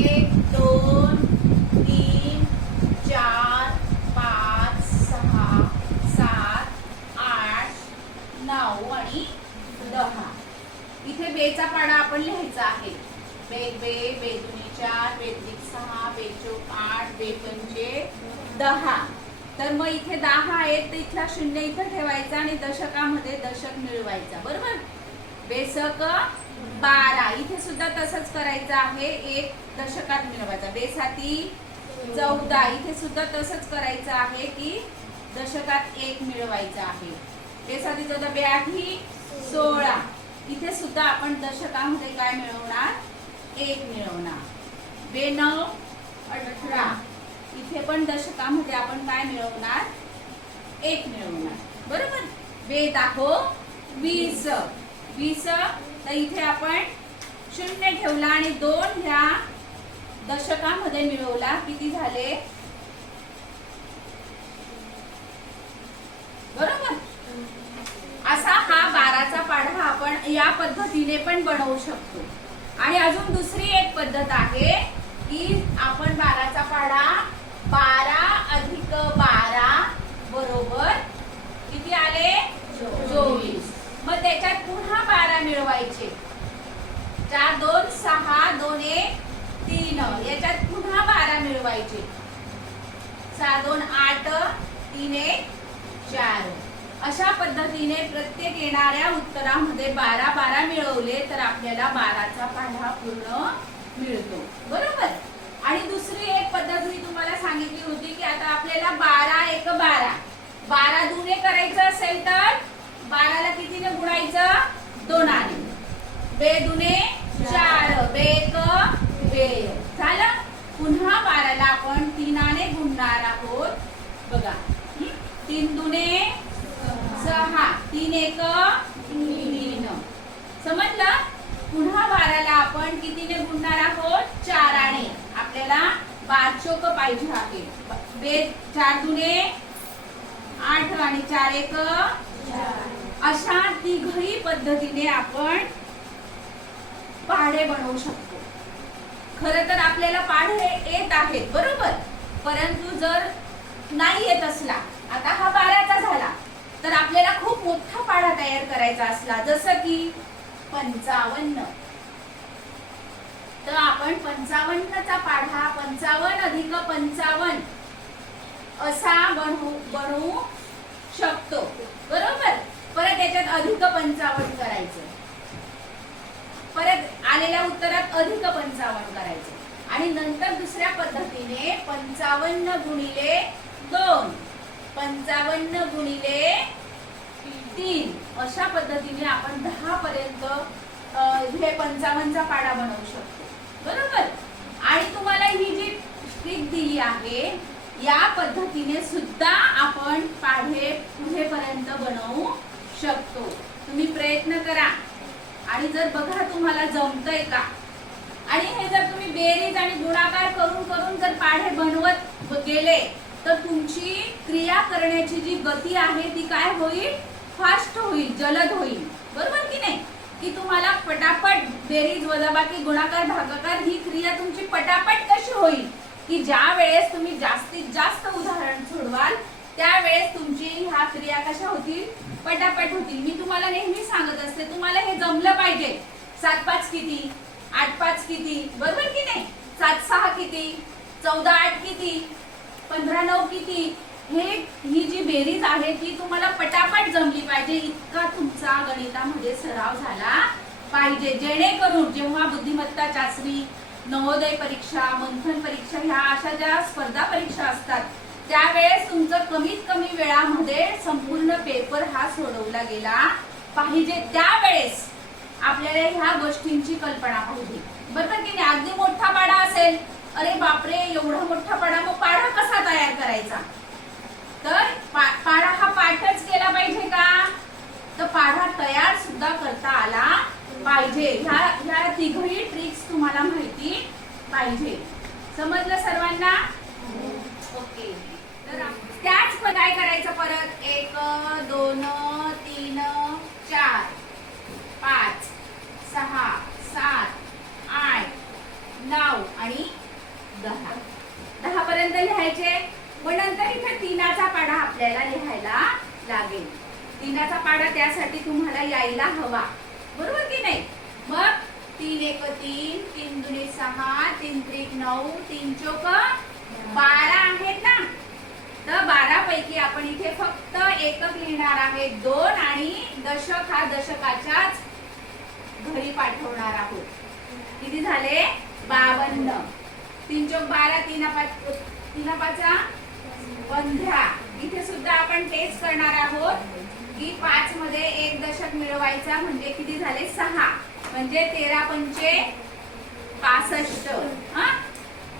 एक दोन तीन चार पाच सहा सात आठ नऊ आणि दहा. इथे बेचा पाडा आपण लिहायचा आहे. बे बे बे दुनी चार बे सहा बे चौक आठ बे पंचे दहा. तर मग इथे दहा आहेत तर इथला शून्य इथं ठेवायचा आणि दशकामध्ये दशक मिळवायचा. बरोबर? बेसक बारा. इथे सुद्धा तसंच करायचं आहे. एक दशकात मिळवायचा. बेसाती चौदा. इथे सुद्धा तसंच करायचं आहे की दशकात एक मिळवायचा आहे. बेसाती चौदा ब्याही सोळा. इथे सुद्धा आपण दशकामध्ये काय मिळवणार? एक मिळवणार. बे नऊ अठरा. इथे पण दशकामध्ये आपण काय मिळवणार? एक मिळवणार. बरोबर? बे दाखो वीस. वीस तर इथे आपण शून्य ठेवला आणि दोन ह्या दशकामध्ये मिळवला. किती झाले? बरोबर? असा हा बाराचा पाढा आपण या पद्धतीने पण बनवू शकतो. आणि अजून दुसरी एक पद्धत आहे की आपण बाराचा पाढा बारा अधिक बारा बरोबर किती आले? चोवीस. मग त्याच्यात पुन्हा बारा मिळवायचे. चार दोन सहा दोन एक तीन. याच्यात पुन्हा बारा मिळवायचे. सहा दोन आठ तीन एक चार. अशा पद्धतीने प्रत्येक येणाऱ्या उत्तरामध्ये बारा बारा मिळवले तर आपल्याला बाराचा पाढा पूर्ण मिळतो. बरोबर? आणि दुसरी एक पद्धत मी तुम्हाला सांगितली होती की आता आपल्याला बारा एक बारा. बारा दुने करायचं असेल तर बाराला कितीने गुणायचं दोनाने बे दुने चार बेक बे. झालं? पुन्हा बाराला आपण तीनाने गुणणार आहोत. बघा. तीन दुने सहा. तीन एक तीन. समजलं? पुन्हा बाराला आपण कितीने गुणणार आहोत? चाराने. आपल्याला बार चोक पाहिजे आहे. बे चार दुने आठ आणि चार एक चार अशा तिघही पद्धतीने आपण पाढे बनवू शकतो. खर तर आपल्याला पाढे येत आहेत बरोबर? परंतु जर नाही येत असला आता हा बाराचा झाला तर आपल्याला खूप मोठा पाढा तयार करायचा असला जसं की पंचावन्न. तर आपण पंचावन्नचा पाढा पंचावन्न अधिक पंचावन्न असा बनवू बनवू शकतो. बरोबर? परत याच्यात अधिक पंचावन्न करायचं. परत आलेल्या उत्तरात अधिक पंचावन्न करायचं. आणि नंतर दुसऱ्या पद्धतीने पंचावन्न गुणिले दोन. पंचावन्न गुणिले तीन. अशा पद्धतीने आपण दहा पर्यंत हे पंचावन्नचा पाडा बनवू शकतो. बरोबर? आणि तुम्हाला ही जी ट्रिक दिली आहे या पद्धतीने सुद्धा आपण शकतो. तुम्ही प्रयत्न करा. आणि जर बघा तुम्हाला जमतंय का? आणि हे जर तुम्ही बेरीज आणि गुणाकार करून करून जर पाढे बनवत गेले तर तुमची क्रिया करण्याची जी गती आहे ती काय होईल? फास्ट होईल जलद होईल. बरोबर की नाही? की तुम्हाला पटापट बेरीज वजाबाकी गुणाकार भागाकार ही क्रिया तुमची पटापट कशी होईल? की ज्या वेळेस तुम्ही जास्तीत जास्त उदाहरण सोडवाल त्यावेळेस तुमची ह्या क्रिया कशा होतील? पटापट होतील. मी तुम्हाला नेहमी सांगत असते तुम्हाला हे जमलं पाहिजे. सात पाच किती? आठ पाच किती? बरोबर की नाही? सात सहा किती? चौदा आठ किती? पंधरा नऊ किती? हे ही जी बेरीज आहे ती तुम्हाला पटापट जमली पाहिजे. इतका तुमचा गणितामध्ये सराव झाला पाहिजे. जेणेकरून जेव्हा बुद्धिमत्ता चाचणी नवोदय परीक्षा मंथन परीक्षा ह्या अशा ज्या स्पर्धा परीक्षा असतात त्यावेळेस तुमचं कमीत कमी वेळामध्ये संपूर्ण पेपर हा सोडवला गेला पाहिजे त्यावेळेस आपल्याला ह्या गोष्टींची कल्पना पाहिजे. बरोबर की नाही? अगदी मोठा पाडा असेल. अरे बापरे एवढा मोठा पाडा मग पाडा कसा तयार करायचा? तर पाढा हा पाठच केला पाहिजे का? तर पाढा तयार सुद्धा करता आला पाहिजे. ह्या ह्या तिघही ट्रिक्स तुम्हाला माहिती पाहिजे. समजलं सर्वांना? ओके. त्याच काय करायचं परत? एक दोन तीन चार पाच सहा सात आठ नऊ आणि दहा. दहा पर्यंत लिहायचे. मग नंतर इथे तीनाचा पाढा आपल्याला लिहायला लागेल. तीनाचा पाढा त्यासाठी तुम्हाला यायला हवा. बरोबर की नाही? मग तीन एक तीन तीन दुने सहा तीन त्रिक नऊ तीन चोक बारा आहेत ना? तर बारा पैकी आपण इथे फक्त एकक लिहिणार आहे दोन आणि दशक हा दशकाच्याच घरी पाठवणार आहोत. किती झाले? बावन्न. तीन चौक बारा तीन पाच तीन पाचा पंधरा. इथे सुद्धा आपण तेच करणार आहोत की पाच मध्ये एक दशक मिळवायचा म्हणजे किती झाले? सहा. म्हणजे तेरा पंचे पासष्ट. हा?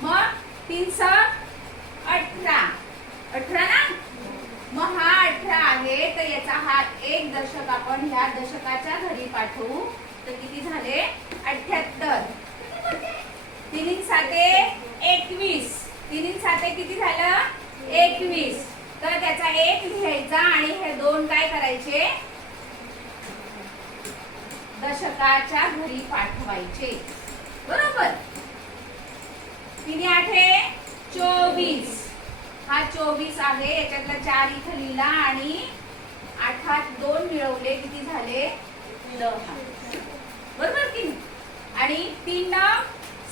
मग तीन स अठरा. अठरा ना? मग हा अठरा आहे तर याचा हा एक दशक आपण ह्या दशकाच्या घरी पाठवू. तर किती झाले? अठ्याहत्तर तिन्ही साते एकवीस. तिन्ही साते किती झालं? एकवीस. तर त्याचा एक लिहायचा आणि हे दोन काय करायचे? दशकाच्या घरी पाठवायचे. बरोबर? तिने आठे? चोवीस. हा चोवीस आहे याच्यातला चार इथं लिहिला आणि आठात दोन मिळवले किती झाले? बरोबर की आणि तीन नऊ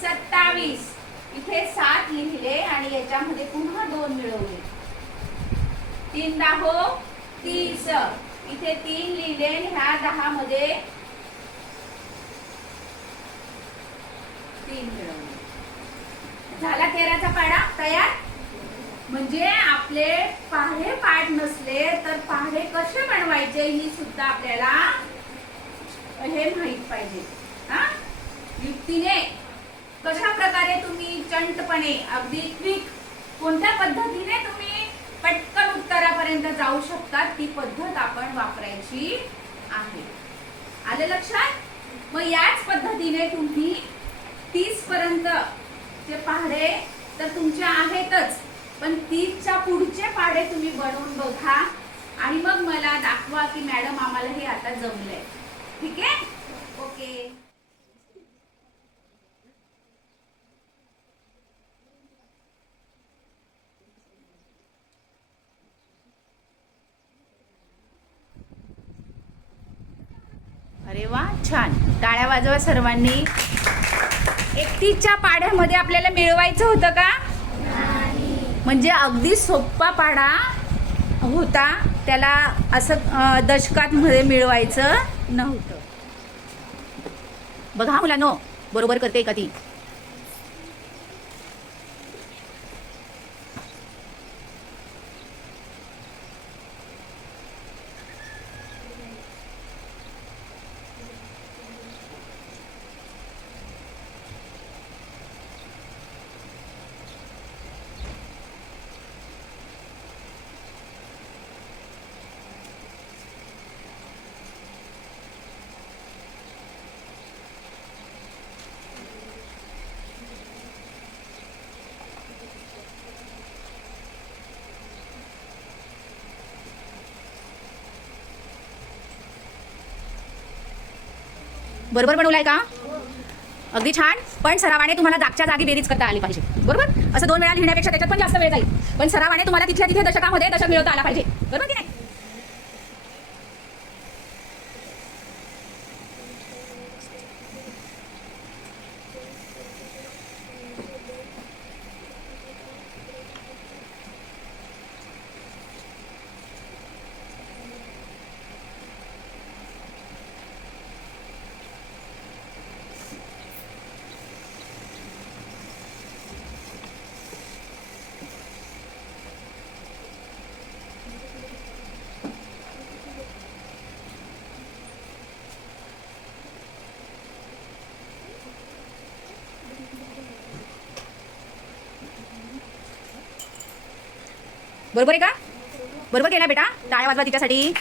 सत्तावीस. इथे सात लिहिले आणि याच्यामध्ये पुन्हा दोन मिळवले. तीन दाहो तीस. इथे तीन लिहिले ह्या दहा मध्ये तीन मिळवले. झाला तेराचा पाडा? तयार? म्हणजे आपले पहाडे पाठ नसले तर पहाडे कसे बनवायचे ही सुद्धा आपल्याला हे माहीत पाहिजे. हा? युक्तीने कशा प्रकारे तुम्ही चंटपणे अगदी क्विक कोणत्या पद्धतीने तुम्ही पटकन उत्तरापर्यंत जाऊ शकता ती पद्धत आपण वापरायची आहे. आले लक्षात? मग याच पद्धतीने तुम्ही तीस पर्यंत जे पहाडे तर तुमच्या आहेतच. पण तीसच्या पुढचे पाढे तुम्ही बनवून बघा. आणि मग मला दाखवा की मॅडम आम्हाला हे आता जमलंय. ठीक आहे? ओके. अरे वा छान. टाळ्या वाजवा सर्वांनी. एकतीसच्या पाढ्यामध्ये आपल्याला मिळवायचं होतं का? म्हणजे अगदी सोप्पा पाढा होता. त्याला असं दशकातमध्ये मिळवायचं नव्हतं. बघा मुलांनो बरोबर करते का ती? बरोबर बनवलाय का? अगदी छान. पण सरावाने तुम्हाला जागच्या जागी बेरीज करता आली पाहिजे. बरोबर? असं दोन वेळा लिहिण्यापेक्षा त्याच्यात पण जास्त वेळ जाईल. पण सरावाने तुम्हाला तिथल्या तिथे दशकामध्ये दशक मिळवता आला पाहिजे. बरोबर की नाही? बरोबर आहे का? बरोबर केला बेटा. टाळ्या वाजवा तिच्यासाठी.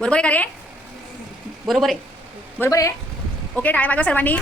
बरोबर आहे का रे? बरोबर आहे. बरोबर आहे? ओके टाळ्या वाजवा सर्वांनी.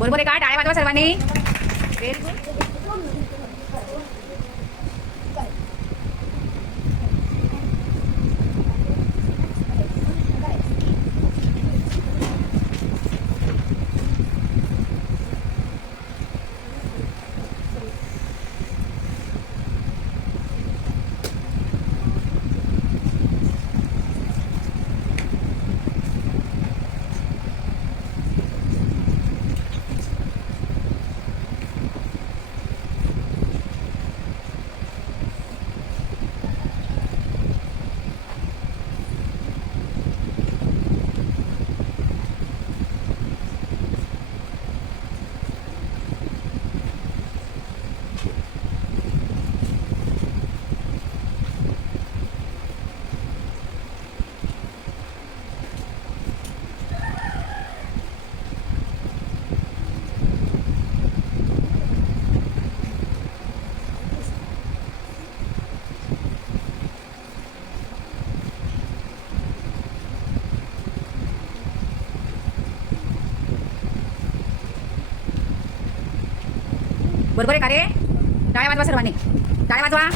बरोबर आहे का? टाळ्या वाजवा सर्वांनी. व्हेरी गुड बरोबर आहे का रे? टाळ्या वाजवा सर्वांनी. टाळ्या वाजवा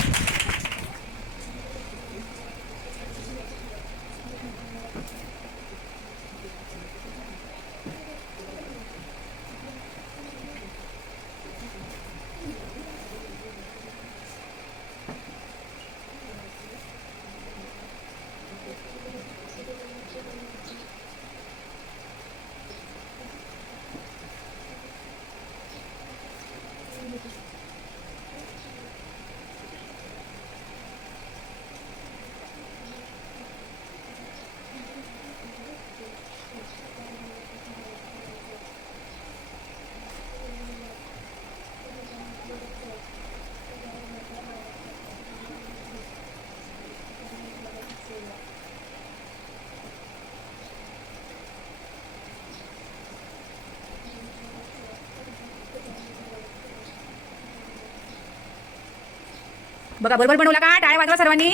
बघा बरोबर बनवला का? टाळ्या वाजवा सर्वांनी.